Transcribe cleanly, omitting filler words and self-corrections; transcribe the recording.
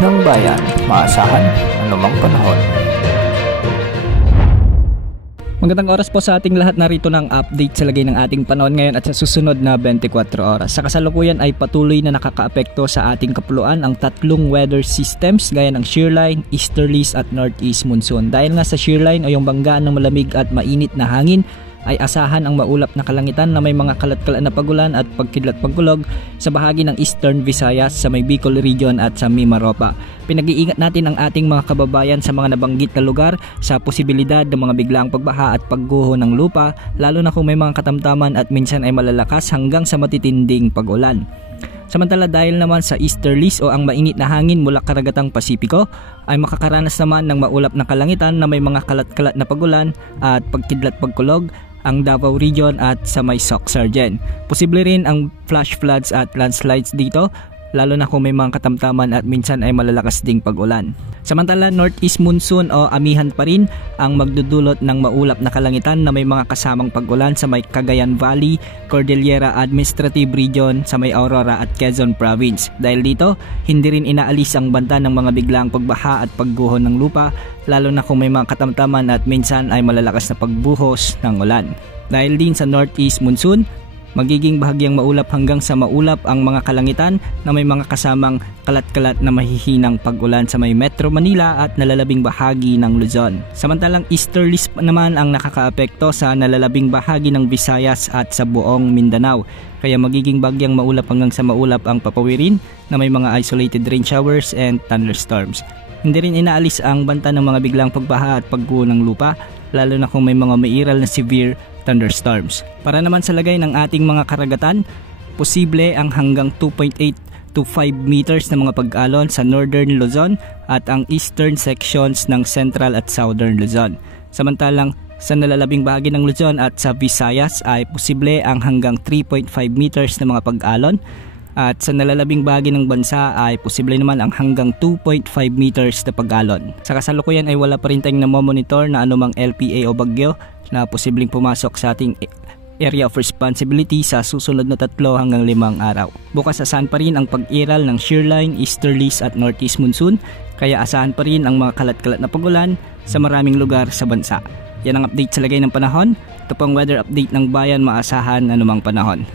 ng bayan, maasahan anumang panahon. Magandang oras po sa ating lahat, narito ng update sa lagay ng ating panahon ngayon at sa susunod na 24 oras. Sa kasalukuyan ay patuloy na nakakaapekto sa ating kapuluan ang tatlong weather systems gaya ng shearline, easterlies at northeast monsoon. Dahil nga sa shearline o yung banggaan ng malamig at mainit na hangin, ay asahan ang maulap na kalangitan na may mga kalat-kalat na pagulan at pagkidlat-pagkulog sa bahagi ng Eastern Visayas, sa may Bicol region at sa Mimaropa. Pinag-iingat natin ang ating mga kababayan sa mga nabanggit na lugar sa posibilidad ng mga biglaang pagbaha at pagguho ng lupa, lalo na kung may mga katamtaman at minsan ay malalakas hanggang sa matitinding pag-ulan. Samantala, dahil naman sa easterlies o ang mainit na hangin mula karagatang Pasipiko, ay makakaranas naman ng maulap na kalangitan na may mga kalat-kalat na pagulan at pagkidlat-pagkulog ang Davao region at sa may Soc-Sargen. Posible rin ang flash floods at landslides dito, lalo na kung may mga katamtaman at minsan ay malalakas ding pag-ulan. Samantala, northeast monsoon o amihan pa rin ang magdudulot ng maulap na kalangitan na may mga kasamang pag-ulan sa may Cagayan Valley, Cordillera Administrative Region, sa may Aurora at Quezon Province. Dahil dito, hindi rin inaalis ang banta ng mga biglaang pagbaha at pagguho ng lupa, lalo na kung may mga katamtaman at minsan ay malalakas na pagbuhos ng ulan. Dahil din sa northeast monsoon, magiging bahagyang maulap hanggang sa maulap ang mga kalangitan na may mga kasamang kalat-kalat na mahihinang pag-ulan sa may Metro Manila at nalalabing bahagi ng Luzon. Samantalang easterlies naman ang nakakaapekto sa nalalabing bahagi ng Visayas at sa buong Mindanao. Kaya magiging bahagyang maulap hanggang sa maulap ang papawirin na may mga isolated rain showers and thunderstorms. Hindi rin inaalis ang banta ng mga biglang pagbaha at pagguho ng lupa, lalo na kung may mga mairal na severe thunderstorms. Para naman sa lagay ng ating mga karagatan, posible ang hanggang 2.8 to 5 meters na mga pag-alon sa northern Luzon at ang eastern sections ng central at southern Luzon. Samantalang sa nalalabing bahagi ng Luzon at sa Visayas ay posible ang hanggang 3.5 meters na mga pag-alon. At sa nalalabing bahagi ng bansa ay posible naman ang hanggang 2.5 meters na pag-alon. Sa kasalukuyan ay wala pa rin tayong namomonitor na anumang LPA o bagyo na posibleng pumasok sa ating area of responsibility sa susunod na 3 hanggang 5 araw. Bukas asahan pa rin ang pag-iral ng shearline, easterlies at northeast monsoon, kaya asahan pa rin ang mga kalat-kalat na pagulan sa maraming lugar sa bansa. Yan ang update sa lagay ng panahon. Ito pang weather update ng bayan, maasahan anumang panahon.